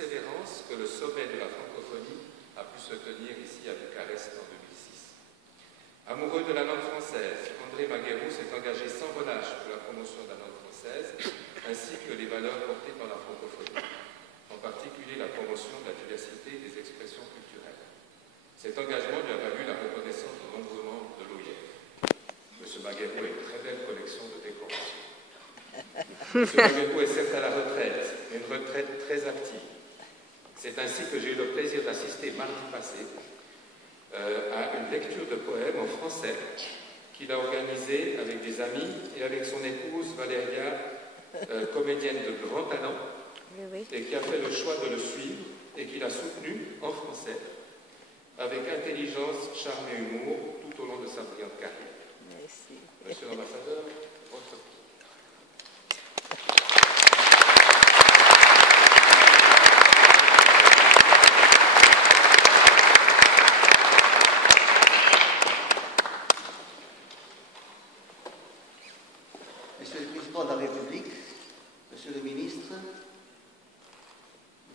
persévérance que le sommet de la francophonie a pu se tenir ici à Bucarest en 2006. Amoureux de la langue française, André Maguerou s'est engagé sans relâche pour la promotion de la langue française, ainsi que les valeurs portées par la francophonie, en particulier la promotion de la diversité des expressions culturelles. Cet engagement lui a valu la reconnaissance de nombreux membres de l'OIF. M. Maguerou a une très belle collection de décorations. M. Maguerou est certes à la retraite, mais une retraite très active. C'est ainsi que j'ai eu le plaisir d'assister mardi passé à une lecture de poèmes en français qu'il a organisée avec des amis et avec son épouse Valéria, comédienne de grand talent, et qui a fait le choix de le suivre et qui l'a soutenu en français avec intelligence, charme et humour tout au long de sa brillante carrière. Merci. Monsieur l'ambassadeur, votre tour. Monsieur le Président de la République, Monsieur le Ministre,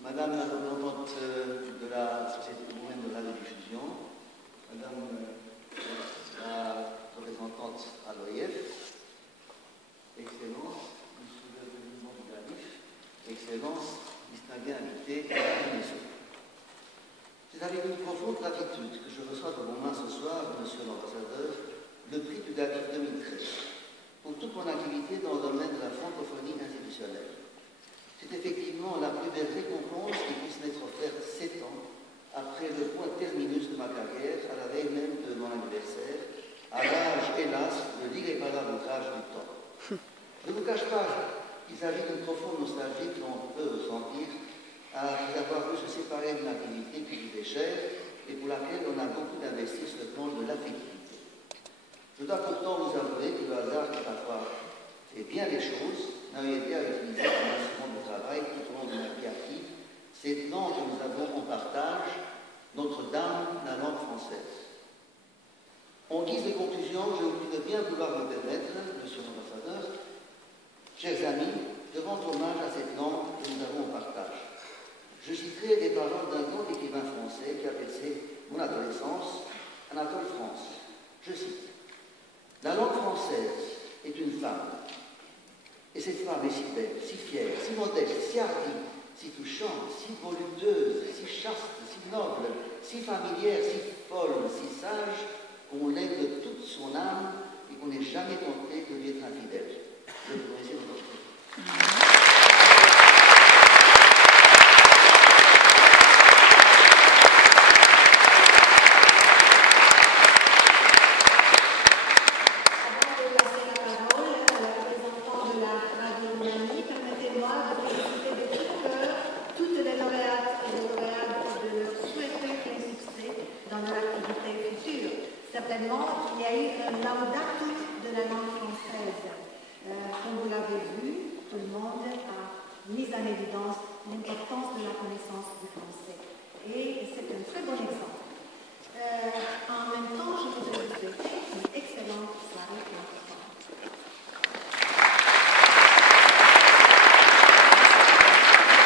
Madame la représentante de la Société roumaine de radiodiffusion, Madame la représentante à l'OIF, Excellences, Monsieur le Président du GANIF, Excellences, distingués invités, Mesdames et Messieurs. C'est avec une profonde gratitude que je reçois de vos mains ce soir, Monsieur l'Ambassadeur, le prix du GANIF 2013. Pour toute mon activité dans le domaine de la francophonie institutionnelle. C'est effectivement la plus belle récompense qui puisse m'être offerte 7 ans après le point terminus de ma carrière, à la veille même de mon anniversaire, à l'âge, hélas, de l'irréparable outrage du temps. Je ne vous cache pas qu'il s'agit d'une profonde nostalgie que l'on peut ressentir après avoir pu se séparer d'une activité qui nous est chère et pour laquelle on a beaucoup investi sur le plan de l'affectivité. Je dois pourtant vous avouer que le hasard qui parfois fait bien les choses n'a eu été à utiliser comme instrument de travail tout au long de ma vie active, cette langue que nous avons en partage, Notre-Dame, la langue française. En guise de conclusion, je vous prie de bien vouloir me permettre, Monsieur l'Ambassadeur, chers amis, de rendre hommage à cette langue que nous avons en partage. Je citerai des paroles d'un grand écrivain français qui a bercé mon adolescence, Anatole France. Je cite. La langue française est une femme. Et cette femme est si belle, si fière, si modeste, si hardie, si touchante, si voluptueuse, si chaste, si noble, si familière, si folle, si sage, qu'on l'aime de toute son âme et qu'on n'est jamais tenté de lui être infidèle. Je vous remercie de votre